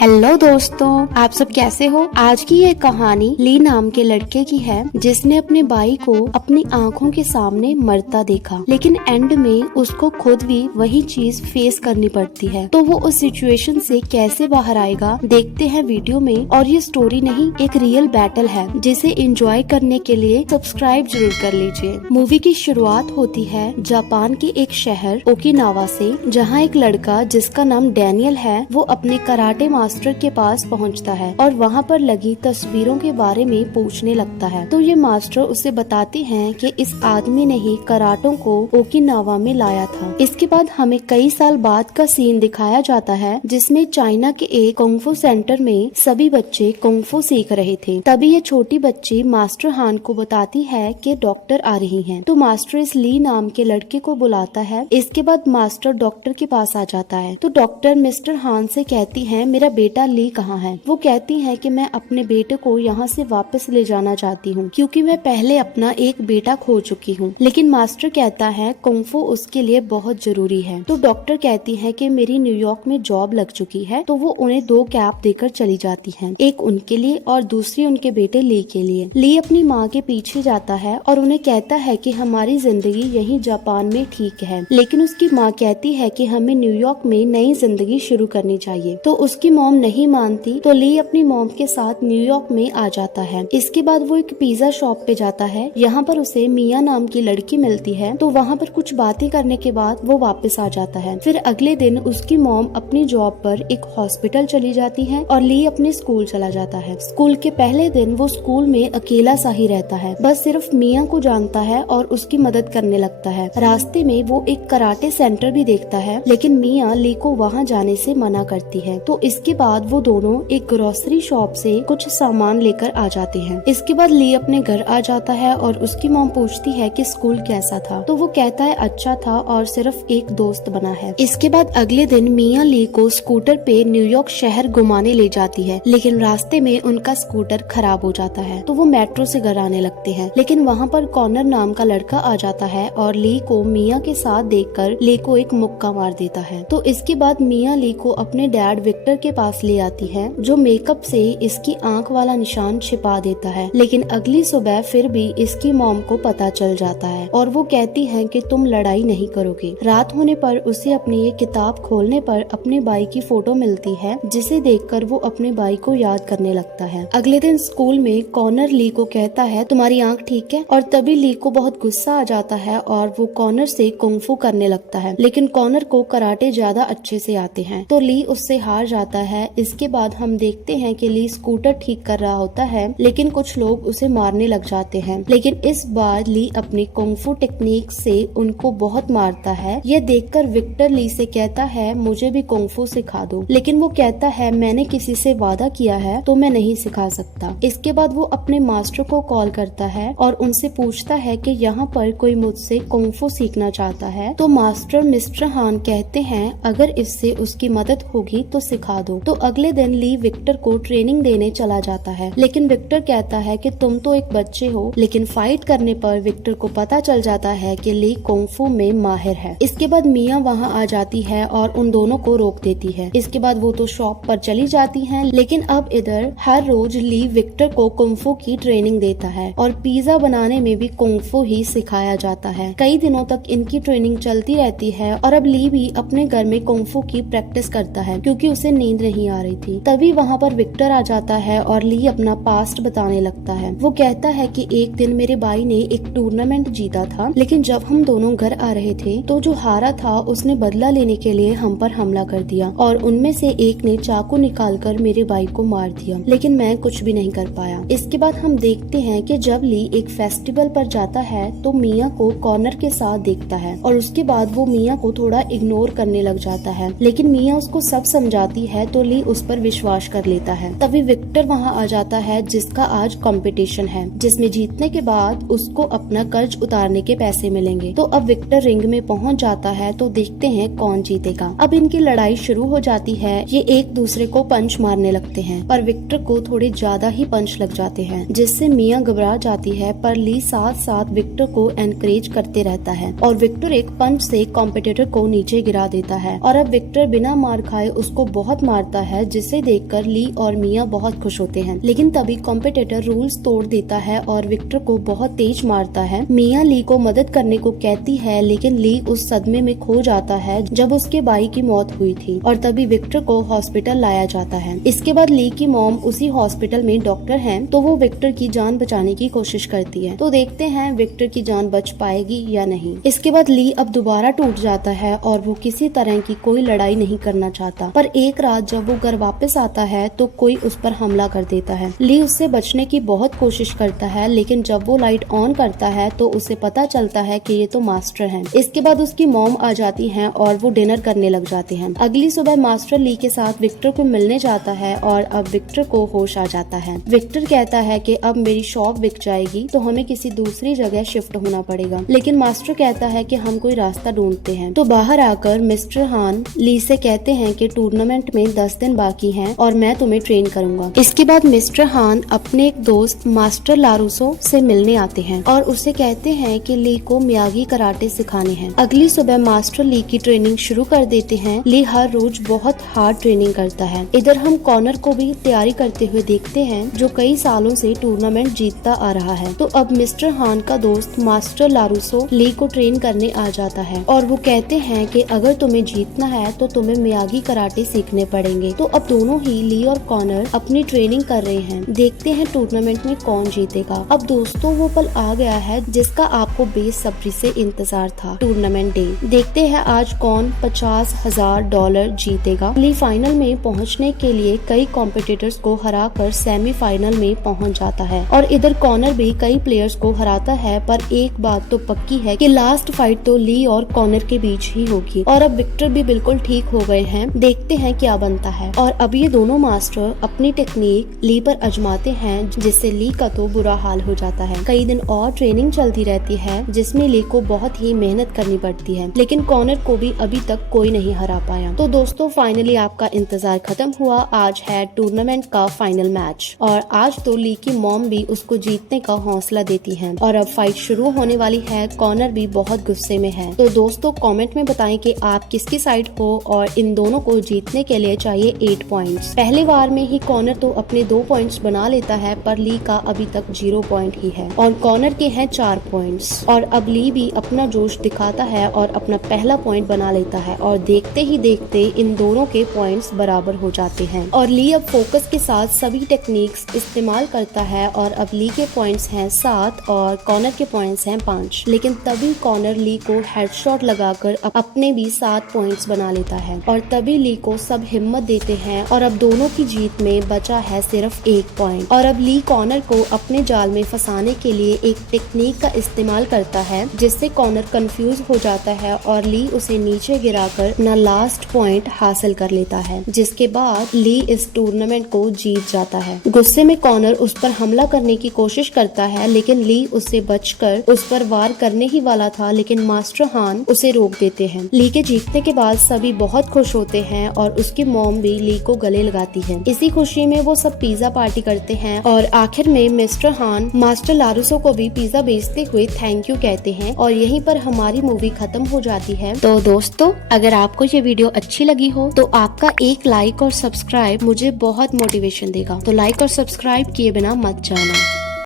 Hello दोस्तों, आप सब कैसे हो। आज की ये कहानी ली नाम के लड़के की है जिसने अपने भाई को अपनी आंखों के सामने मरता देखा, लेकिन एंड में उसको खुद भी वही चीज फेस करनी पड़ती है। तो वो उस सिचुएशन से कैसे बाहर आएगा, देखते हैं वीडियो में। और ये स्टोरी नहीं, एक रियल बैटल है जिसे एंजॉय करने के लिए सब्सक्राइब जरूर कर लीजिए। मूवी की शुरुआत होती है जापान के एक शहर ओकिनावा से, जहाँ एक लड़का जिसका नाम डैनियल है वो अपने कराटे मास्टर के पास पहुंचता है और वहां पर लगी तस्वीरों के बारे में पूछने लगता है। तो ये मास्टर उसे बताते हैं कि इस आदमी ने ही कराटों को ओकिनावा में लाया था। इसके बाद हमें कई साल बाद का सीन दिखाया जाता है जिसमें चाइना के एक कुंग-फू सेंटर में सभी बच्चे कुंग-फू सीख रहे थे। तभी ये छोटी बच्ची मास्टर हान को बताती है कि डॉक्टर आ रही हैं। तो मास्टर इस ली नाम के लड़के को बुलाता है। इसके बाद मास्टर डॉक्टर के पास आ जाता है। तो डॉक्टर मिस्टर हान से कहती है मेरा बेटा ली कहाँ है। वो कहती है कि मैं अपने बेटे को यहाँ से वापस ले जाना चाहती हूँ क्योंकि मैं पहले अपना एक बेटा खो चुकी हूँ। लेकिन मास्टर कहता है कुंग-फू उसके लिए बहुत जरूरी है। तो डॉक्टर कहती है कि मेरी न्यूयॉर्क में जॉब लग चुकी है। तो वो उन्हें 2 कैप देकर चली जाती है, एक उनके लिए और दूसरी उनके बेटे ली के लिए। ली अपनी माँ के पीछे जाता है और उन्हें कहता है कि हमारी जिंदगी यहीं जापान में ठीक है। लेकिन उसकी माँ कहती है कि हमें न्यूयॉर्क में नई जिंदगी शुरू करनी चाहिए। तो उसकी मॉम नहीं मानती, तो ली अपनी मॉम के साथ न्यूयॉर्क में आ जाता है। इसके बाद वो एक पिज्जा शॉप पे जाता है। यहाँ पर उसे मिया नाम की लड़की मिलती है। तो वहाँ पर कुछ बातें करने के बाद वो वापस आ जाता है। फिर अगले दिन उसकी मॉम अपनी जॉब पर एक हॉस्पिटल चली जाती है और ली अपने स्कूल चला जाता है। स्कूल के पहले दिन वो स्कूल में अकेला सा ही रहता है, बस सिर्फ मिया को जानता है और उसकी मदद करने लगता है। रास्ते में वो एक कराटे सेंटर भी देखता है, लेकिन मिया ली को वहाँ जाने से मना करती है। तो इसके बाद वो दोनों एक ग्रोसरी शॉप से कुछ सामान लेकर आ जाते हैं। इसके बाद ली अपने घर आ जाता है और उसकी मॉम पूछती है कि स्कूल कैसा था। तो वो कहता है अच्छा था और सिर्फ एक दोस्त बना है। इसके बाद अगले दिन मिया ली को स्कूटर पे न्यूयॉर्क शहर घुमाने ले जाती है, लेकिन रास्ते में उनका स्कूटर खराब हो जाता है। तो वो मेट्रो से घर आने लगते हैं, लेकिन वहाँ पर कॉर्नर नाम का लड़का आ जाता है और ली को मिया के साथ देखकर ली को एक मुक्का मार देता है। तो इसके बाद मिया ली को अपने डैड विक्टर के पास ले आती है, जो मेकअप से इसकी आंख वाला निशान छिपा देता है। लेकिन अगली सुबह फिर भी इसकी मॉम को पता चल जाता है और वो कहती है कि तुम लड़ाई नहीं करोगे। रात होने पर उसे अपनी ये किताब खोलने पर अपने भाई की फोटो मिलती है, जिसे देखकर वो अपने भाई को याद करने लगता है। अगले दिन स्कूल में कॉर्नर ली को कहता है तुम्हारी आंख ठीक है, और तभी ली को बहुत गुस्सा आ जाता है और वो कॉर्नर से कुंग-फू करने लगता है। लेकिन कॉर्नर को कराटे ज्यादा अच्छे से आते हैं, तो ली उससे हार जाता है। इसके बाद हम देखते हैं कि ली स्कूटर ठीक कर रहा होता है, लेकिन कुछ लोग उसे मारने लग जाते हैं। लेकिन इस बार ली अपनी कुंग-फू टेक्निक से उनको बहुत मारता है। यह देखकर विक्टर ली से कहता है मुझे भी कुंग-फू सिखा दो, लेकिन वो कहता है मैंने किसी से वादा किया है तो मैं नहीं सिखा सकता। इसके बाद वो अपने मास्टर को कॉल करता है और उनसे पूछता है कि यहाँ पर कोई मुझसे कुंग-फू सीखना चाहता है। तो मास्टर मिस्टर हान कहते हैं अगर इससे उसकी मदद होगी तो सिखा दो। तो अगले दिन ली विक्टर को ट्रेनिंग देने चला जाता है, लेकिन विक्टर कहता है कि तुम तो एक बच्चे हो। लेकिन फाइट करने पर विक्टर को पता चल जाता है कि ली कुंग-फू में माहिर है। इसके बाद मिया वहाँ आ जाती है और उन दोनों को रोक देती है। इसके बाद वो तो शॉप पर चली जाती हैं, लेकिन अब इधर हर रोज ली विक्टर को कुंग-फू की ट्रेनिंग देता है और पिज्जा बनाने में भी कुंग-फू ही सिखाया जाता है। कई दिनों तक इनकी ट्रेनिंग चलती रहती है और अब ली भी अपने घर में कुंग-फू की प्रैक्टिस करता है क्योंकि उसे नींद नहीं आ रही थी। तभी वहाँ पर विक्टर आ जाता है और ली अपना पास्ट बताने लगता है। वो कहता है कि एक दिन मेरे भाई ने एक टूर्नामेंट जीता था, लेकिन जब हम दोनों घर आ रहे थे तो जो हारा था उसने बदला लेने के लिए हम पर हमला कर दिया और उनमें से एक ने चाकू निकालकर मेरे भाई को मार दिया, लेकिन मैं कुछ भी नहीं कर पाया। इसके बाद हम देखते हैं कि जब ली एक फेस्टिवल पर जाता है तो मिया को कॉर्नर के साथ देखता है और उसके बाद वो मिया को थोड़ा इग्नोर करने लग जाता है, लेकिन मिया उसको सब समझाती है तो ली उस पर विश्वास कर लेता है। तभी विक्टर वहाँ आ जाता है जिसका आज कंपटीशन है, जिसमें जीतने के बाद उसको अपना कर्ज उतारने के पैसे मिलेंगे। तो अब विक्टर रिंग में पहुँच जाता है तो देखते हैं कौन जीतेगा। अब इनकी लड़ाई शुरू हो जाती है। ये एक दूसरे को पंच मारने लगते हैं, पर विक्टर को थोड़े ज्यादा ही पंच लग जाते हैं, जिससे मिया घबरा जाती है। पर ली साथ साथ विक्टर को एनकरेज करते रहता है और विक्टर एक पंच से कॉम्पिटिटर को नीचे गिरा देता है। और अब विक्टर बिना मार खाए उसको बहुत मारता आता है, जिसे देखकर ली और मिया बहुत खुश होते हैं। लेकिन तभी कॉम्पिटिटर रूल्स तोड़ देता है और विक्टर को बहुत तेज मारता है। मिया ली को मदद करने को कहती है, लेकिन ली उस सदमे में खो जाता है जब उसके भाई की मौत हुई थी, और तभी विक्टर को हॉस्पिटल लाया जाता है। इसके बाद ली की मॉम उसी हॉस्पिटल में डॉक्टर हैं, तो वो विक्टर की जान बचाने की कोशिश करती है। तो देखते हैं विक्टर की जान बच पाएगी या नहीं। इसके बाद ली अब दोबारा टूट जाता है और वो किसी तरह की कोई लड़ाई नहीं करना चाहता, पर एक रात जब वो घर वापस आता है तो कोई उस पर हमला कर देता है। ली उससे बचने की बहुत कोशिश करता है, लेकिन जब वो लाइट ऑन करता है तो उसे पता चलता है कि ये तो मास्टर हैं। इसके बाद उसकी मॉम आ जाती हैं और वो डिनर करने लग जाते हैं। अगली सुबह मास्टर ली के साथ विक्टर को मिलने जाता है और अब विक्टर को होश आ जाता है। विक्टर कहता है कि अब मेरी शॉप बिक जाएगी तो हमें किसी दूसरी जगह शिफ्ट होना पड़ेगा, लेकिन मास्टर कहता है कि हम कोई रास्ता ढूंढते हैं। तो बाहर आकर मिस्टर हान ली से कहते हैं कि टूर्नामेंट में 10 दिन बाकी हैं और मैं तुम्हें ट्रेन करूंगा। इसके बाद मिस्टर हान अपने एक दोस्त मास्टर लारूसो से मिलने आते हैं और उसे कहते हैं कि ली को मियागी कराटे सिखाने हैं। अगली सुबह मास्टर ली की ट्रेनिंग शुरू कर देते हैं। ली हर रोज बहुत हार्ड ट्रेनिंग करता है। इधर हम कॉनर को भी तैयारी करते हुए देखते हैं, जो कई सालों से टूर्नामेंट जीतता आ रहा है। तो अब मिस्टर हान का दोस्त मास्टर लारूसो ली को ट्रेन करने आ जाता है और वो कहते हैं कि अगर तुम्हें जीतना है तो तुम्हें मियागी कराटे सीखने पड़ेंगे। तो अब दोनों ही ली और कॉनर अपनी ट्रेनिंग कर रहे हैं। देखते हैं टूर्नामेंट में कौन जीतेगा। अब दोस्तों वो पल आ गया है जिसका आपको बेसब्री से इंतजार था, टूर्नामेंट डे। देखते हैं आज कौन $50,000 जीतेगा। ली फाइनल में पहुंचने के लिए कई कॉम्पिटिटर्स को हराकर सेमीफाइनल में पहुंच जाता है और इधर कॉनर भी कई प्लेयर्स को हराता है। पर एक बात तो पक्की है कि लास्ट फाइट तो ली और कॉनर के बीच ही होगी और अब विक्टर भी बिल्कुल ठीक हो गए हैं। देखते हैं क्या बनता है। और अब ये दोनों मास्टर अपनी टेक्निक ली पर आजमाते हैं, जिससे ली का तो बुरा हाल हो जाता है। कई दिन और ट्रेनिंग चलती रहती है, जिसमें ली को बहुत ही मेहनत करनी पड़ती है, लेकिन कॉनर को भी अभी तक कोई नहीं हरा पाया। तो दोस्तों फाइनली आपका इंतजार खत्म हुआ। आज है टूर्नामेंट का फाइनल मैच और आज तो ली की मॉम भी उसको जीतने का हौसला देती है और अब फाइट शुरू होने वाली है। कॉनर भी बहुत गुस्से में है। तो दोस्तों कमेंट में बताएं कि आप किसकी साइड हो और इन दोनों को जीतने के लिए चाहिए 8 पॉइंट्स। पहले बार में ही कॉनर तो अपने 2 पॉइंट्स बना लेता है, पर ली का अभी तक 0 पॉइंट ही है और कॉनर के हैं 4 पॉइंट्स। और अब ली भी अपना जोश दिखाता है और अपना पहला पॉइंट बना लेता है और देखते ही देखते इन दोनों के पॉइंट्स बराबर हो जाते हैं और ली अब फोकस के साथ सभी टेक्निक्स इस्तेमाल करता है और अब ली के पॉइंट्स हैं 7 और कॉनर के पॉइंट्स हैं 5। लेकिन तभी कॉनर ली को हेडशॉट लगाकर अपने भी 7 पॉइंट्स बना लेता है और तभी ली को सब हिम्मत देते हैं और अब दोनों की जीत में बचा है सिर्फ 1 पॉइंट। और अब ली कॉनर को अपने जाल में फंसाने के लिए एक टेक्निक का इस्तेमाल करता है, जिससे कॉनर कंफ्यूज हो जाता है और ली उसे नीचे गिराकर अपना लास्ट पॉइंट हासिल कर लेता है, जिसके बाद ली इस टूर्नामेंट को जीत जाता है। गुस्से में कॉनर उस पर हमला करने की कोशिश करता है, लेकिन ली उससे बचकर उस पर वार करने ही वाला था, लेकिन मास्टर हान उसे रोक देते हैं। ली के जीतने के बाद सभी बहुत खुश होते हैं और उसकी मॉम भी ली को गले लगाती है। इसी खुशी में वो सब पिज्जा पार्टी करते हैं और आखिर में मिस्टर हान मास्टर लारूसो को भी पिज्जा बेचते हुए थैंक यू कहते हैं और यहीं पर हमारी मूवी खत्म हो जाती है। तो दोस्तों अगर आपको ये वीडियो अच्छी लगी हो तो आपका एक लाइक और सब्सक्राइब मुझे बहुत मोटिवेशन देगा। तो लाइक और सब्सक्राइब किए बिना मत जाना।